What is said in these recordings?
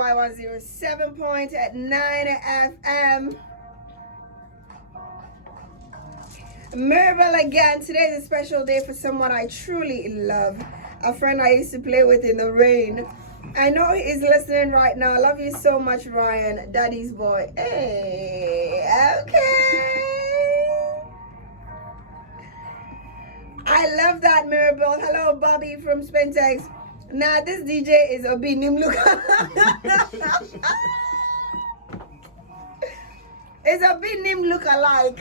Y107.9 FM. Mirabel again. Today's a special day for someone I truly love. A friend I used to play with in the rain. I know he's listening right now. I love you so much, Ryan. Daddy's boy. Hey, okay. I love that, Mirabel. Hello, Bobby from Spentex. Nah, this DJ is Obi Nimluka. It's a big name look alike.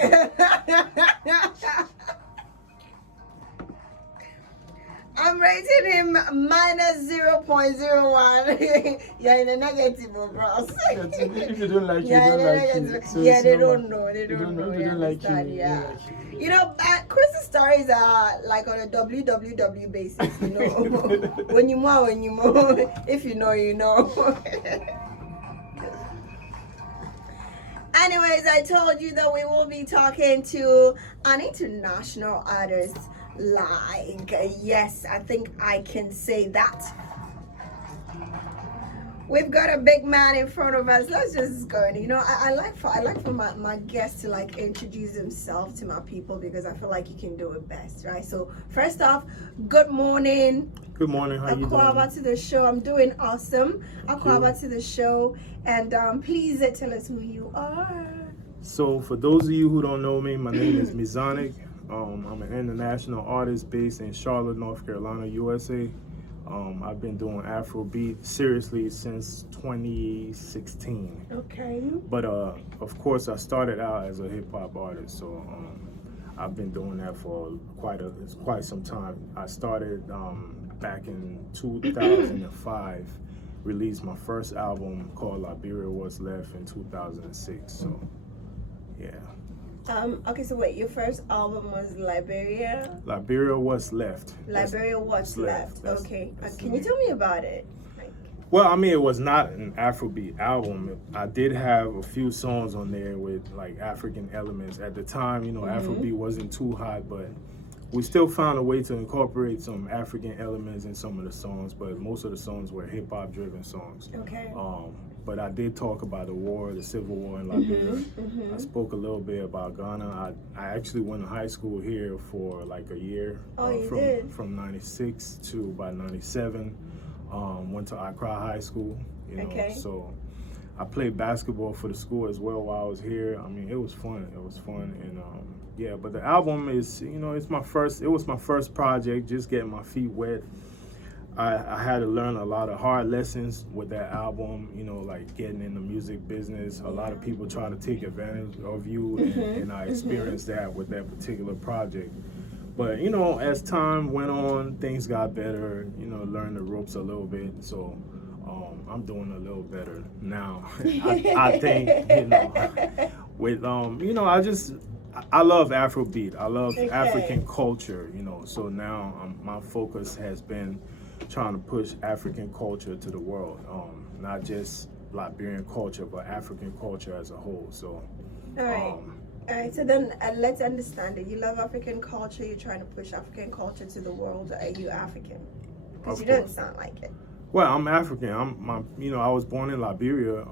I'm rating him minus 0.01. You're in a negative, bro. If you don't like you, don't like you. So yeah, they don't know. They don't know. If you don't like you, yeah. You know, Chris's stories are like on a www basis, you know. when you more. If you know, you know. Anyways, I told you that we will be talking to an international artist. Like, yes, I think I can say that. We've got a big man in front of us. Let's just go. You know, I like for my guest to like introduce himself to my people because I feel like you can do it best, right? So first off, good morning. Good morning. How you doing? Akwaba to the show. I'm doing awesome. Akwaba to the show, and please tell us who you are. So for those of you who don't know me, my name is Mezonic. I'm an international artist based in Charlotte, North Carolina, USA. I've been doing Afrobeat seriously since 2016. Okay. But of course, I started out as a hip hop artist, so I've been doing that for quite some time. I started back in 2005. Released my first album called Liberia What's Left in 2006. So, yeah. Okay, so wait, your first album was Liberia? Liberia What's Left. Liberia What's Left. Okay. Can you tell me about it? Well, I mean, it was not an Afrobeat album. I did have a few songs on there with like African elements. At the time, you know, Afrobeat wasn't too hot, but we still found a way to incorporate some African elements in some of the songs, but most of the songs were hip hop driven songs. Okay. But I did talk about the war, the civil war in Liberia. I spoke a little bit about Ghana. I actually went to high school here for like a year. From 96 to about 97. Went to Accra High School, you know. Okay. So I played basketball for the school as well while I was here. I mean, it was fun. And yeah, but the album is, you know, it was my first project, just getting my feet wet. I had to learn a lot of hard lessons with that album, you know, like getting in the music business. A lot of people try to take advantage of you, and I experienced that with that particular project. But, you know, as time went on, things got better, you know, learned the ropes a little bit. So I'm doing a little better now. I think, you know, with, you know, I love Afrobeat. I love African culture, you know. So now my focus has been trying to push African culture to the world, not just Liberian culture, but African culture as a whole. So, all right. So then let's understand it. You love African culture. You're trying to push African culture to the world. Are you African? Because you don't sound like it. Well, I'm African. You know, I was born in Liberia.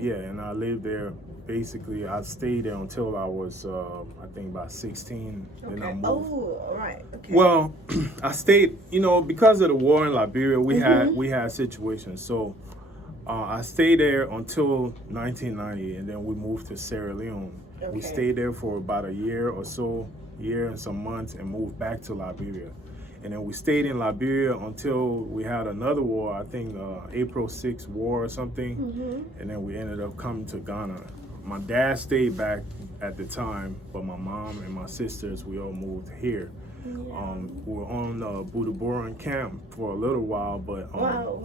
Yeah, and I lived there. Basically, I stayed there until I was, I think, about 16. Okay. Then I moved. Oh, all right. Okay. Well, I stayed, you know, because of the war in Liberia, we had situations. So I stayed there until 1990, and then we moved to Sierra Leone. Okay. We stayed there for about a year or so, year and some months, and moved back to Liberia. And then we stayed in Liberia until we had another war, I think April 6th war or something. And then we ended up coming to Ghana. My dad stayed back at the time, but my mom and my sisters, we all moved here. We were on Budaburan camp for a little while, but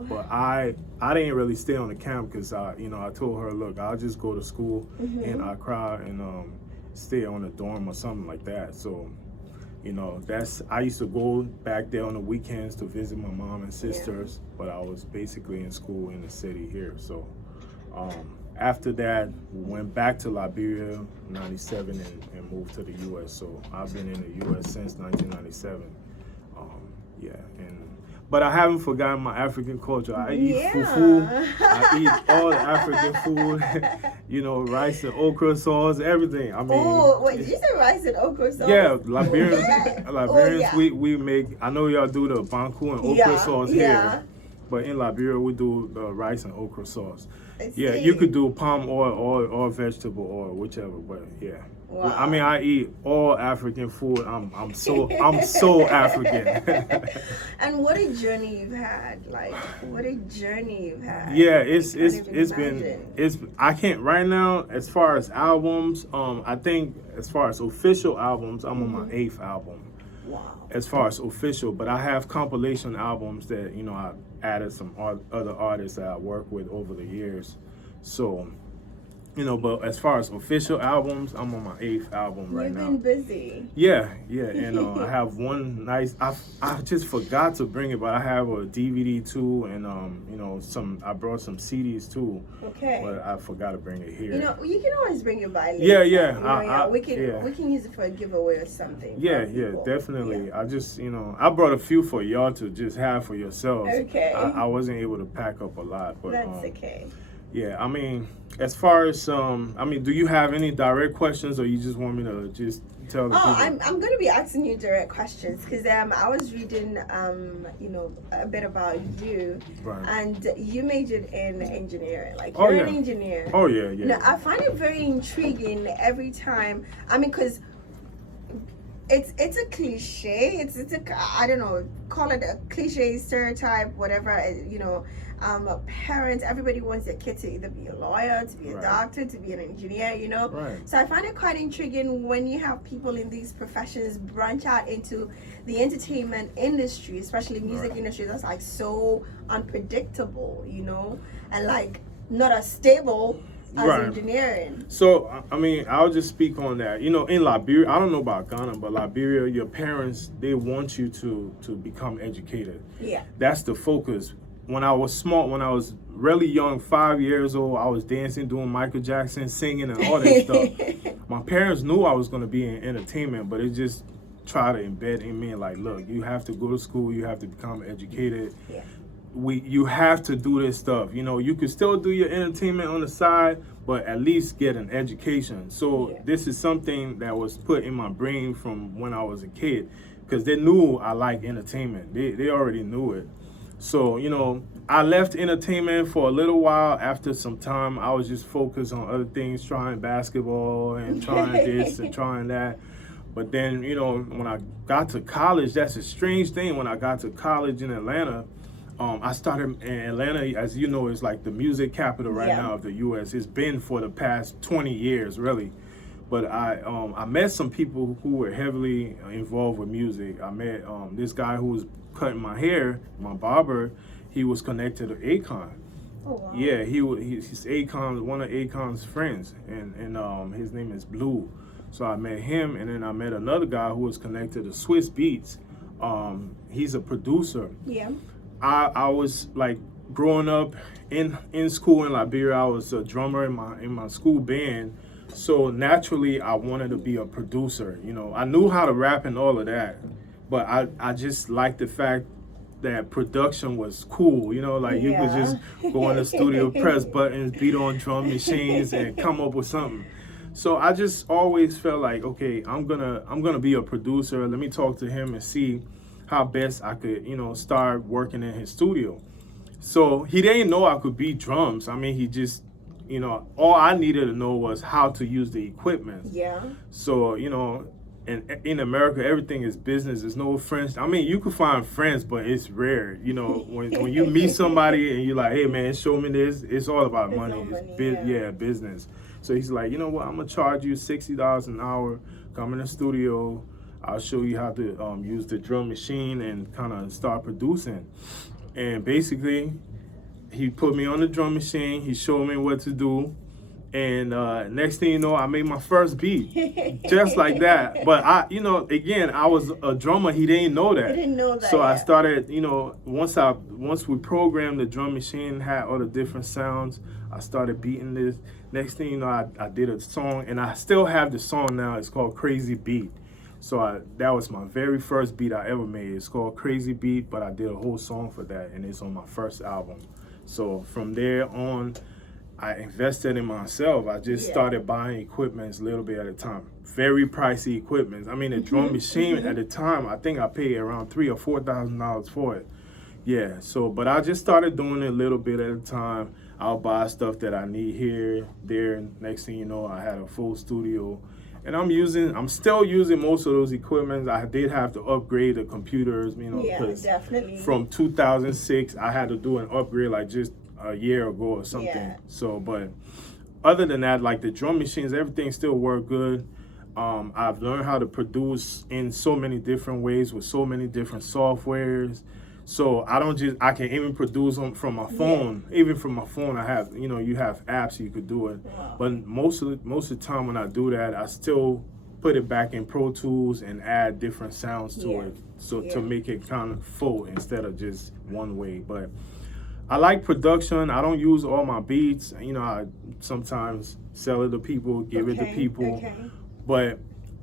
but I didn't really stay on the camp because you know, I told her, look, I'll just go to school in Accra and stay on a dorm or something like that. So, you know, I used to go back there on the weekends to visit my mom and sisters, but I was basically in school in the city here. So after that, we went back to Liberia in 97 and moved to the U.S. So I've been in the U.S. since 1997. But I haven't forgotten my African culture. I eat fufu. I eat all the African food. You know, rice and okra sauce, everything. I mean, oh, wait, did you say rice and okra sauce? Yeah, Liberians, we make. I know y'all do the banku and okra sauce here, but in Liberia we do the rice and okra sauce. Yeah, you could do palm oil or vegetable oil, whichever. But yeah. Wow. I mean, I eat all African food. I'm so African. And what a journey you've had! Like, what a journey you've had. Yeah, it's been I can't right now. As far as albums, I think as far as official albums, I'm on my 8th album. Wow. As far as official, but I have compilation albums that I added some other artists that I worked with over the years. So. But as far as official albums, I'm on my 8th album right now. You've been busy. Yeah, and I have one nice. I just forgot to bring it, but I have a DVD too, and I brought some CDs too. Okay. But I forgot to bring it here. You can always bring it by later. Yeah. We can use it for a giveaway or something. Yeah, definitely. Yeah. I just I brought a few for y'all to just have for yourselves. Okay. I wasn't able to pack up a lot, but that's okay. Yeah, I mean, as far as do you have any direct questions, or you just want me to just tell the people? I'm going to be asking you direct questions because I was reading a bit about you, right. And you majored in engineering. Like you're an engineer. Oh yeah. Now, I find it very intriguing every time. I mean, because it's a cliche. It's a I don't know, call it a cliche, stereotype, whatever. Parents, everybody wants their kid to either be a lawyer, to be a doctor, to be an engineer, Right. So I find it quite intriguing when you have people in these professions branch out into the entertainment industry, especially music industry, that's like so unpredictable, and like not as stable as engineering. So, I mean, I'll just speak on that. In Liberia, I don't know about Ghana, but Liberia, your parents, they want you to become educated. Yeah. That's the focus. When I was small, when I was really young, 5 years old, I was dancing, doing Michael Jackson, singing, and all that stuff. My parents knew I was going to be in entertainment, but it just tried to embed in me, like, look, you have to go to school, you have to become educated. Yeah. You have to do this stuff. You can still do your entertainment on the side, but at least get an education. So this is something that was put in my brain from when I was a kid, because they knew I liked entertainment. They already knew it. So, I left entertainment for a little while. After some time, I was just focused on other things, trying basketball and trying this and trying that. But then, when I got to college, that's a strange thing. When I got to college in Atlanta, I started in Atlanta, as you know, is like the music capital right now of the U.S. It's been for the past 20 years, really. But I met some people who were heavily involved with music. I met this guy who was cutting my hair, my barber. He was connected to Akon. Oh, wow. Yeah, he's Akon, one of Akon's friends, and his name is Blue. So I met him, and then I met another guy who was connected to Swiss Beats. He's a producer. Yeah. I was like growing up in school in Liberia. I was a drummer in my school band. So naturally, I wanted to be a producer. I knew how to rap and all of that, but I just liked the fact that production was cool. You could just go in the studio, press buttons, beat on drum machines, and come up with something. So I just always felt like, okay, I'm gonna be a producer. Let me talk to him and see how best I could, start working in his studio. So he didn't know I could beat drums. I mean, he just. All I needed to know was how to use the equipment. Yeah. So, in America, everything is business. There's no friends. I mean, you can find friends, but it's rare. When you meet somebody and you're like, hey, man, show me this, it's all about money. It's business. So he's like, you know what, I'm going to charge you $60 an hour. Come in the studio. I'll show you how to use the drum machine and kind of start producing. And basically, he put me on the drum machine. He showed me what to do. And next thing you know, I made my first beat. Just like that. But again, I was a drummer. He didn't know that. He didn't know that. So I started, once we programmed the drum machine, had all the different sounds, I started beating this. Next thing you know, I did a song, and I still have the song now. It's called Crazy Beat. So that was my very first beat I ever made. It's called Crazy Beat, but I did a whole song for that, and it's on my first album. So from there on, I invested in myself. I just started buying equipment a little bit at a time. Very pricey equipment. I mean, the drum machine at the time, I think I paid around $3,000 or $4,000 for it. Yeah, so, but I just started doing it a little bit at a time. I'll buy stuff that I need here, there, and next thing you know, I had a full studio. And I'm still using most of those equipment. I did have to upgrade the computers, you know, because from 2006, I had to do an upgrade like just a year ago or something. Yeah. So, but other than that, like the drum machines, everything still work good. I've learned how to produce in so many different ways with so many different softwares. So I can even produce them from my phone. Yeah. Even from my phone, I have, you know, you have apps you could do it. Wow. But most of the time when I do that, I still put it back in Pro Tools and add different sounds to it. So to make it kind of full instead of just one way. But I like production. I don't use all my beats. You know, I sometimes sell it to people, give it to people. But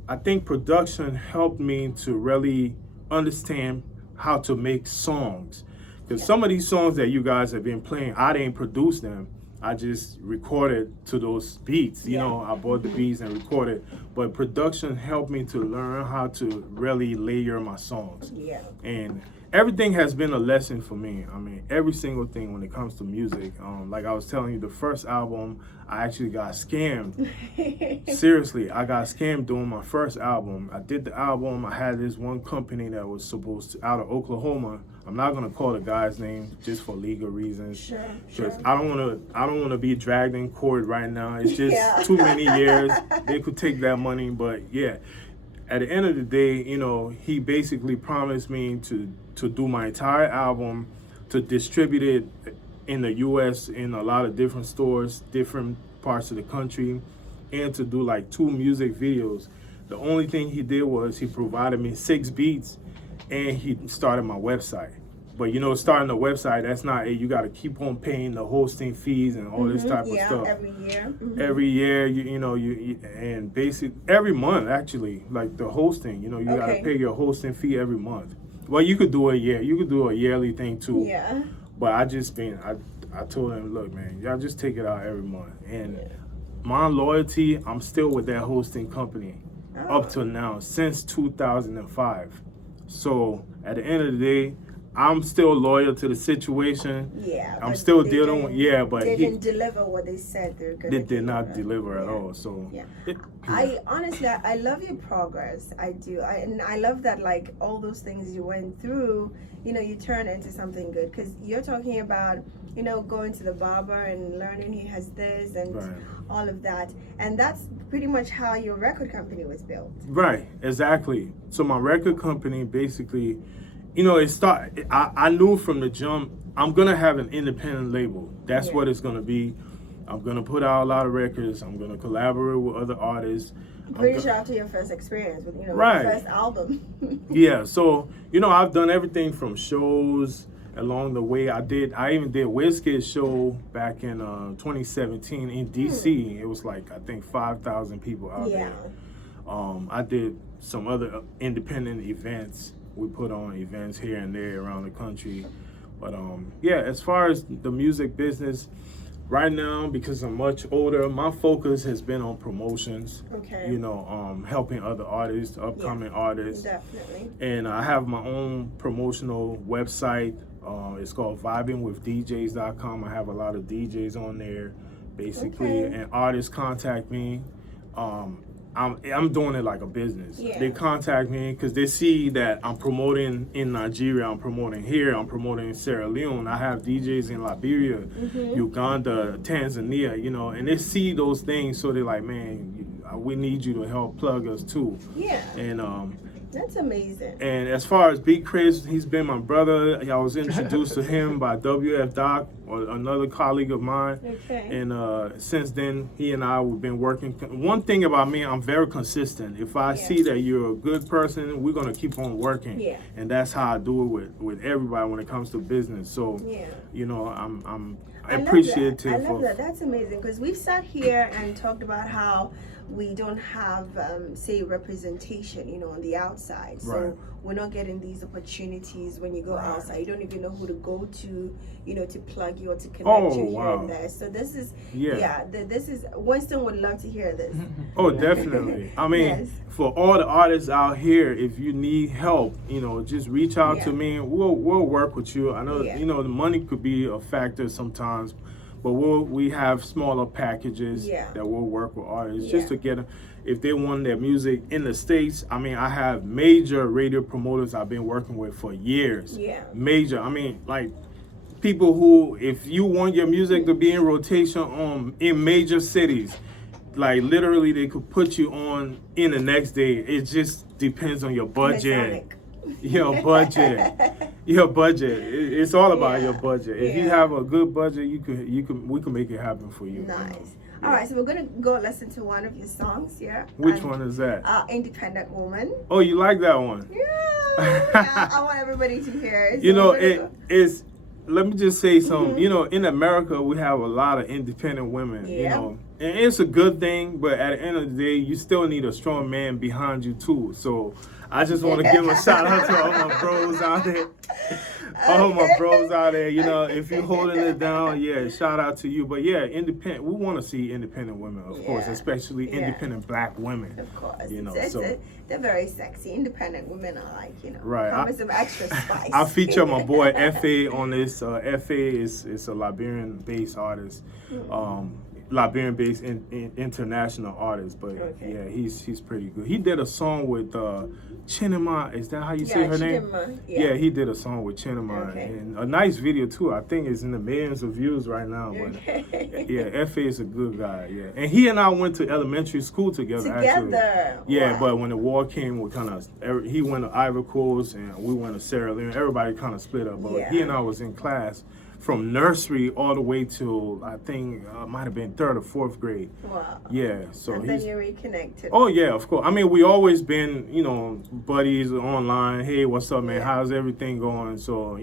I think production helped me to really understand how to make songs. Because some of these songs that you guys have been playing, I didn't produce them. I just recorded to those beats. You know, I bought the beats and recorded. But production helped me to learn how to really layer my songs. Yeah. And everything has been a lesson for me. I mean, every single thing when it comes to music. Like I was telling you, the first album, I actually got scammed. Seriously, I got scammed doing my first album. I did the album. I had this one company that was supposed to, out of Oklahoma. I'm not gonna call the guy's name just for legal reasons. Because I don't wanna be dragged in court right now. It's just too many years. They could take that money, but at the end of the day, you know, he basically promised me to do my entire album, to distribute it in the U.S. in a lot of different stores, different parts of the country, and to do like 2 music videos. The only thing he did was he provided me 6 beats, and he started my website. But you know, starting a website, that's not it. You got to keep on paying the hosting fees and all this type of stuff. Every year. Every year, you know, and every month actually, like the hosting. You know, you got to pay your hosting fee every month. Well, you could do you could do a yearly thing too. Yeah. But I told him, look, man, y'all just take it out every month. And my loyalty, I'm still with that hosting company up till now since 2005. So at the end of the day, I'm still loyal to the situation. Yeah, I'm still dealing with, but they didn't deliver what they said they were going to. They did not deliver at all. So I honestly, I love your progress. I do. And I love that, like, all those things you went through, you know, you turn into something good. Because you're talking about, you know, going to the barber and learning he has this and all of that. And that's pretty much how your record company was built. Right, exactly. So my record company basically, you know, I knew from the jump, I'm going to have an independent label. That's what it's going to be. I'm going to put out a lot of records. I'm going to collaborate with other artists. Pretty sure after your first experience with, you know, your first album. Yeah, so, you know, I've done everything from shows along the way. I even did Wizkid's show back in 2017 in DC. It was like, I think 5,000 people out there. I did some other independent events. We put on events here and there around the country. But as far as the music business, right now, because I'm much older, my focus has been on promotions. Okay. You know, helping other artists, upcoming artists. Definitely. And I have my own promotional website. It's called vibingwithdjs.com. I have a lot of DJs on there, basically, and artists contact me. I'm doing it like a business. They contact me because they see that I'm promoting in Nigeria, I'm promoting here, I'm promoting in Sierra Leone. I have DJs in Liberia, Uganda, Tanzania, you know, and they see those things, so they're like, man, we need you to help plug us too. Yeah. And that's amazing. And as far as Beat Chris, he's been my brother. I was introduced to him by WF Doc, or another colleague of mine. Okay. And since then, he and I have been working. One thing about me, I'm very consistent. If I see that you're a good person, we're gonna keep on working. Yeah. And that's how I do it with everybody when it comes to business. So, you know, I'm appreciative. I love that. That's amazing, because we've sat here and talked about how we don't have, say, representation, on the outside. So Right. we're not getting these opportunities when you go outside. You don't even know who to go to, to plug you or to connect you here and there. So this is, this is, Winston would love to hear this. Oh, definitely. I mean, Yes. for all the artists out here, if you need help, just reach out to me. We'll work with you. I know, the money could be a factor sometimes, but we have smaller packages that we'll work with artists just to get them. If they want their music in the States, I mean, I have major radio promoters I've been working with for years. Yeah. Major. I mean, like, people who, if you want your music to be in rotation in major cities, like literally they could put you on in the next day. It just depends on your budget. Your budget. It's all about your budget. If you have a good budget, we can make it happen for you. Nice. All right, so we're gonna go listen to one of your songs. Which one is that? Independent Woman. Oh, you like that one? Yeah. I want everybody to hear it. It's. Let me just say something. In America, we have a lot of independent women. And it's a good thing, but at the end of the day, you still need a strong man behind you too. So I just want to give a shout out to all my bros out there. All my bros out there, if you're holding it down, shout out to you. But independent, we want to see independent women, of course, especially independent black women. Of course. So they're very sexy. Independent women are like, right. come with some extra spice. I feature my boy F.A. on this. F.A. is a Liberian-based artist. Liberian-based international artist, but he's pretty good. He did a song with Chinema. Is that how you say her name? Yeah, he did a song with Chinema, and a nice video too. I think it's in the millions of views right now. But F.A. is a good guy. Yeah, and he and I went to elementary school together. Actually. Yeah, but when the war came, he went to Ivory Coast and we went to Sierra Leone. Everybody kind of split up, but he and I was in class from nursery all the way to, I think, might have been 3rd or 4th grade. Wow. Yeah, so and then you reconnected. Oh, yeah, of course. I mean, we always been, buddies online. Hey, what's up, man? How's everything going? So,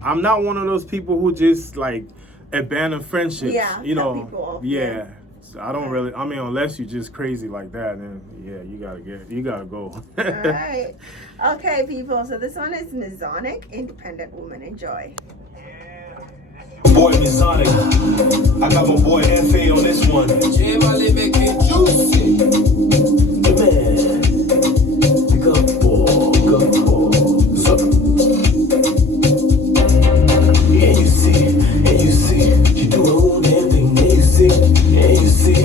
I'm not one of those people who just, like, abandon friendships. Yeah, people. Yeah. So I don't really, unless you're just crazy like that, then, you gotta go. All right. Okay, people. So this one is Mezonic, Independent Woman. Enjoy. Boy Mezonic, I got my boy F.A. on this one. Make it juicy. Man, good boy. So, and you see, she do her own damn thing. And you see,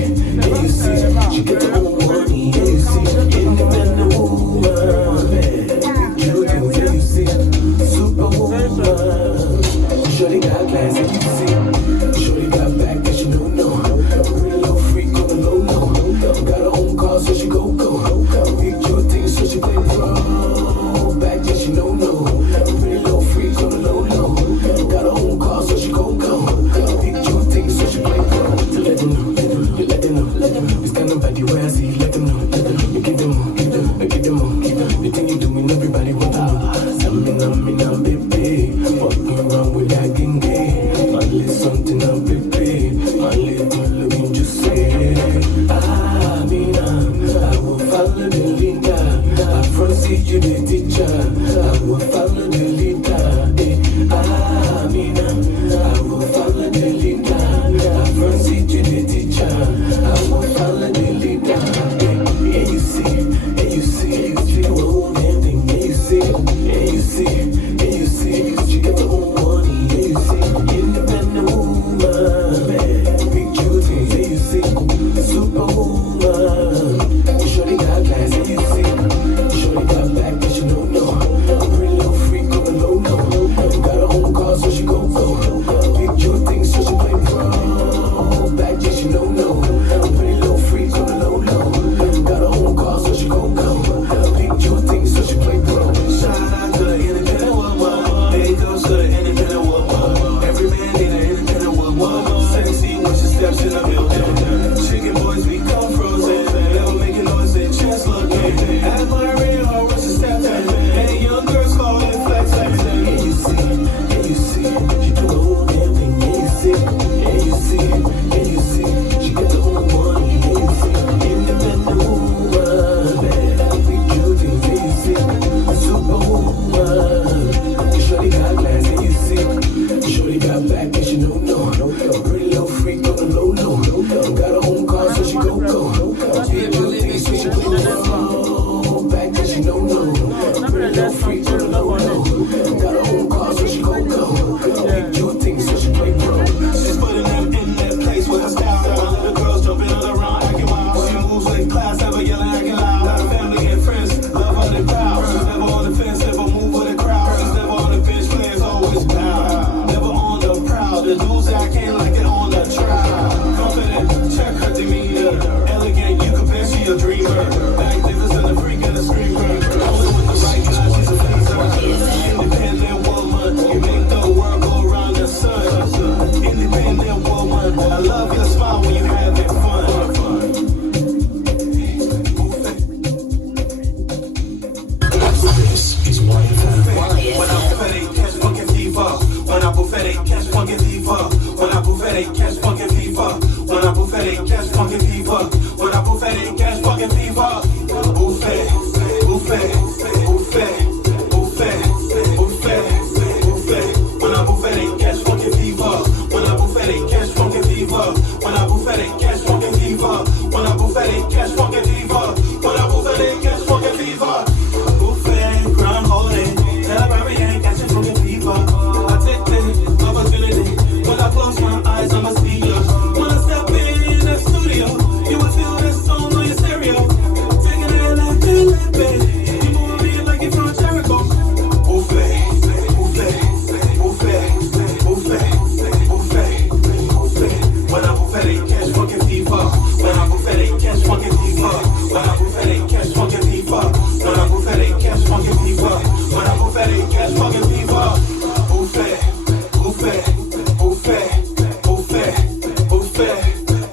she get her own money. And you see, independent woman, man, cute things. And you see, superwoman. Shorty got class and you see. Shorty got back and she no. Real little freak on the low. Got her own car so she go. Big cute things so she play pro. Back and she no. Real little freak on the low. Got her own car so she go. Big cute things so she play pro. Let them know, you let them know. You stand up at the way I see, let them know. You give them more, give them more. The thing you doing, everybody want to know. I'm baby. Walking around with that gingy. My little something I'm baby. My little looking just say I will follow the leader. I front seat you the teacher. I will follow the leader. I will follow the leader. I front seat you the teacher. I will follow the leader. And you see, she do her own damn thing. And you see, she got her own money. And you see, independent woman, man, big cute things. And you see, superwoman. Shorty got class. And you see, shorty got back and she no. Real little freak on the so free to the low. Got her own car, so she gon' go. Big do things, so she break pro. She's putting them in that place with her style. All of the girls jumping all around, acting wild. She moves with class, ever yelling, acting loud. Got her family and friends, love her the crowd. She's never on the fence, never move with the crowd. She's never on the bench, players always proud. Never on the proud, the dudes acting like they're on the trial. Confident, check her demeanor. Elegant, you could bet she a dreamer. Magnificent, a freak and a screamer. Only with the right guy, she's a pleaser. Independent woman, you make the world go round the sun. Independent woman, I love your smile when you having fun. This is Y107. When I buffet, catch funky fever. When I buffet, catch funky fever. When I buffet, catch funky fever. When I buffet, catch funky fever. When I buffet, catch funky fever. Buffet, buffet, buffet, buffet, buffet, buffet. When I buffet, catch funky fever. When I buffet, catch funky fever. When I buffet, catch funky fever. When I buffet, catch funky fever. When I buffet, catch funky fever. Buffet, ground holding. Tell Barbie ain't catching funky fever. I take the opportunity. When I close my eyes, I'ma see you. When I step in the studio, you will feel this song on your stereo. Taking it like a baby. You move me like you're from Jericho. Buffet, buffet, buffet, buffet, buffet, buffet. When I buffet, catch funky fever. When I buffet, catch funky fever. When I buffet, catch funky fever. When I buffet, catch funky fever. When I buffet, catch funky fever. Buffet, buffet, buffet, buffet, buffet,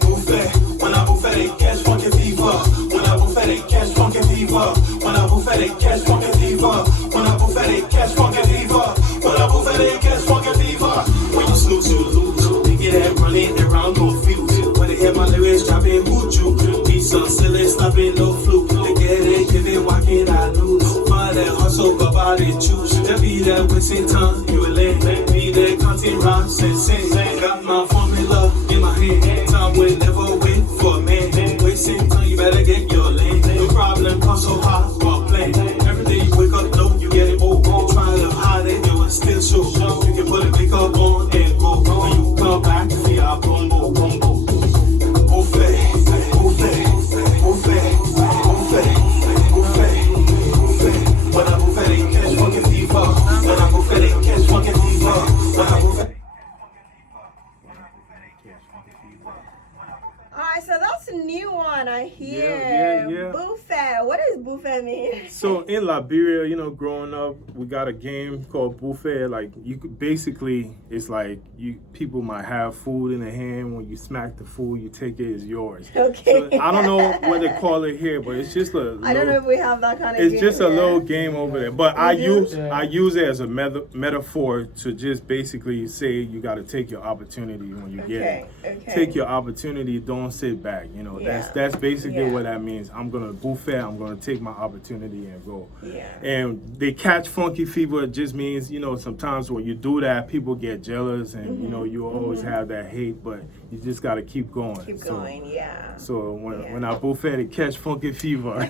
buffet. When I buffet, catch funky fever. When I buffet, catch funky fever. When I buffet, catch funky fever. When I buffet, catch funky fever. When I buffet, catch funky fever. When you snooze, you lose. They get that running around confused. When they hear my lyrics dropping, who'd you? Be so silly, stopping no fluke. They get it, give it, why can't I lose? Find that hustle, go body choose. There be that wasting time, you will lay. Be that content rhymes and sing. Got my formula in my hand. Time will never wait for a man. Wasting time, you better get your lane. No problem, come so high, while playing. Every day you wake up low, you get it more. Try to hide it, you will still show. You can put a makeup on and go. When you come back, feel our boom, boom, boom, boom. Buffet, buffet, buffet, buffet, buffet, buffet. When I buffet, catch funky fever. When I buffet, catch funky fever. When I buffet. Alright, so that's a new one I hear. Yeah. Buffet. What does buffet mean? So in Liberia, you know, growing up, we got a game called buffet. Like you could basically, it's like people might have food in their hand. When you smack the food, you take it, it's yours. Okay. So I don't know what they call it here, but it's just a. I don't know if we have that kind of It's game. just a here. little game over there. But I use it as a metaphor to just basically say you got to take your opportunity when you get it. Okay. Take your opportunity. Don't sit back. You know, that's basically what that means. I'm gonna buffet. I'm gonna take my opportunity and go. Yeah. And they catch funky fever. It just means, you know, sometimes when you do that, people get jealous, and you know, you always have that hate, but you just got to keep going. Keep going, yeah. So when I buffet, they catch funky fever.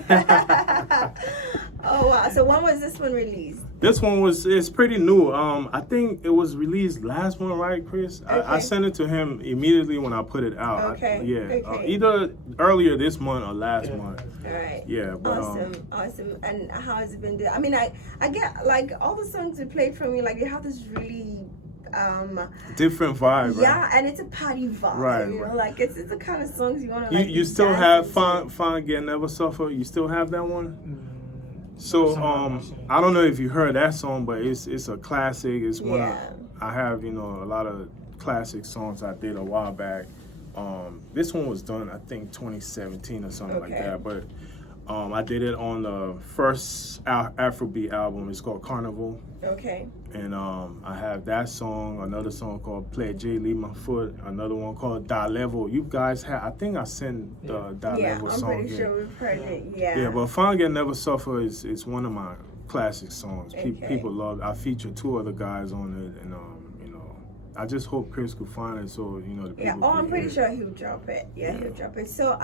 Oh wow! So when was this one released? This one it's pretty new. I think it was released last month, right, Chris? Okay. I sent it to him immediately when I put it out. Okay. Okay. Either earlier this month or last month. All right. Yeah, but Awesome. And how has it been doing? I mean, I get like all the songs you played from me, like they have this really different vibe, right? Yeah, and it's a party vibe. Right, You know, right. like it's the kind of songs you want to like. You still have Fun Get Never Suffer? You still have that one? So I don't know if you heard that song, but it's a classic. It's one I have, you know, a lot of classic songs I did a while back. This one was done, I think, 2017 or something like that. But I did it on the first Afrobeat album. It's called Carnival. Okay. And I have that song, another song called Play J, Leave My Foot, another one called Da Level. You guys have, I think I sent the Da Level song. Yeah, I'm pretty sure we've heard it. Yeah, but Fun Get Never Suffer is one of my classic songs. People love it. I feature two other guys on it, and you know, I just hope Chris could find it so you know the people. Yeah. can Oh, I'm pretty hear sure he'll drop it. Yeah, he'll drop it. So,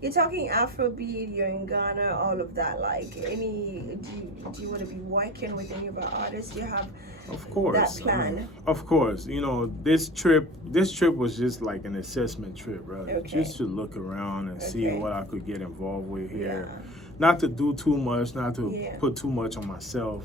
you're talking Afrobeat. You're in Ghana. All of that. Like, do you want to be working with any of our artists? Do you have Of course. that plan? Of course. You know, this trip was just like an assessment trip, really. Okay. Just to look around and see Okay. what I could get involved with here. Yeah. Not to do too much, not to Yeah. put too much on myself.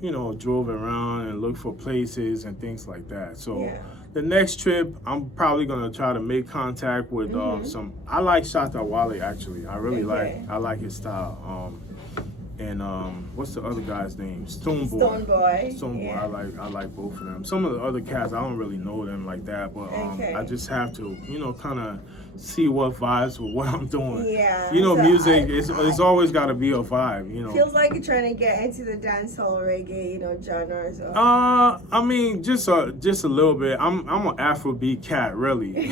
You know, drove around and looked for places and things like that. So Yeah. the next trip, I'm probably gonna try to make contact with some. I like Shatta Wale actually. I really Okay. I like his style. And what's the other guy's name? Stoneboy. Stoneboy. Yeah. I like both of them. Some of the other cats I don't really know them like that, but Okay. I just have to kind of see what vibes with what I'm doing. Yeah. You know, So music it's always got to be a vibe. You know. Feels like you're trying to get into the dancehall reggae, genres. Or... I mean, just a little bit. I'm an Afrobeat cat, really,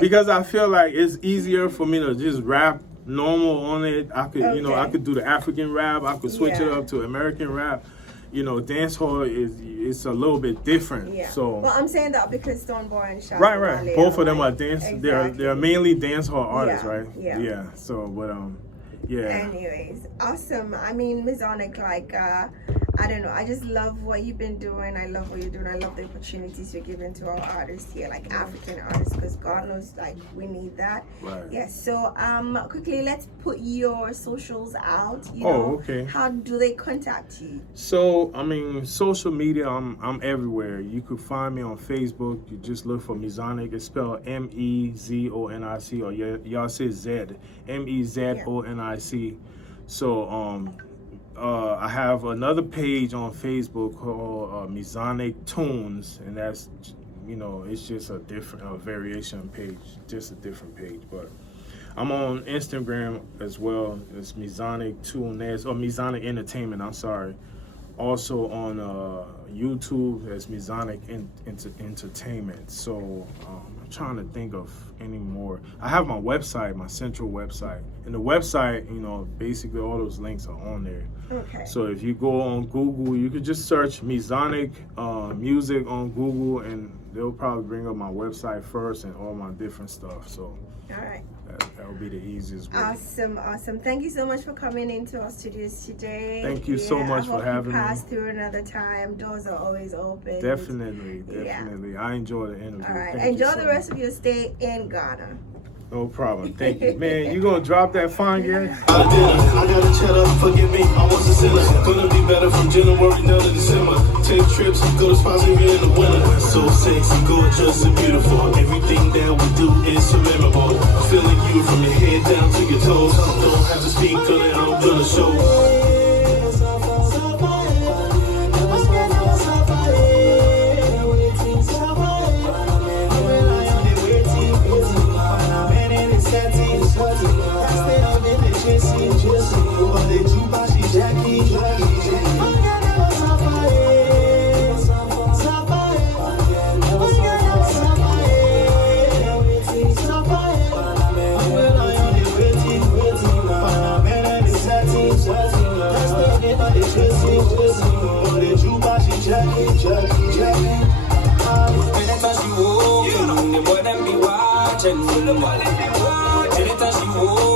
because I feel like it's easier for me to just rap normal on it. I could, I could do the African rap. I could switch it up to American rap. You know, dancehall is a little bit different. Yeah. So. Well, I'm saying that because Stoneboy and Shatta Right. Wale Both of them like, are dance. Exactly. They're mainly dancehall artists, Yeah, right? yeah. So, but yeah. Anyways, awesome. I mean, Mezonic, like, I don't know. I just love what you've been doing. I love what you're doing. I love the opportunities you're giving to our artists here, like African artists, because God knows, like, we need that. Right. Yes. So, quickly, let's put your socials out. Okay. How do they contact you? So, I mean, social media, I'm everywhere. You could find me on Facebook. You just look for Mezonic. It's spelled Mezonic, or y'all say Z. Mezonic. So, I have another page on Facebook called Mezonic Tunes, and that's, it's just a different variation page, just a different page. But I'm on Instagram as well. It's Mezonic Tunes, or Mezonic Entertainment, I'm sorry. Also on YouTube as Mezonic Entertainment. So I'm trying to think of any more. I have my website, my central website. And the website, basically all those links are on there. Okay. So if you go on Google, you could just search Mezonic music on Google, and they'll probably bring up my website first and all my different stuff. So All right. that will be the easiest way. Awesome. Thank you so much for coming into our studios today. Thank you so much for having me. I hope you pass through another time. Doors are always open. Definitely. I enjoy the interview. All right. Thank you Enjoy so the much. rest of your stay in Ghana. No problem. Thank you. Man, you gonna drop that fine gang? I gotta chat up, forgive me, I was a sinner. Gonna be better from January down to December. Take trips, go to spots even in the winter. So sexy, gorgeous, and beautiful. Everything that we do is so memorable. Feeling you from your head down to your toes. Don't have to speak on it, I'm gonna show. Anytime she walk,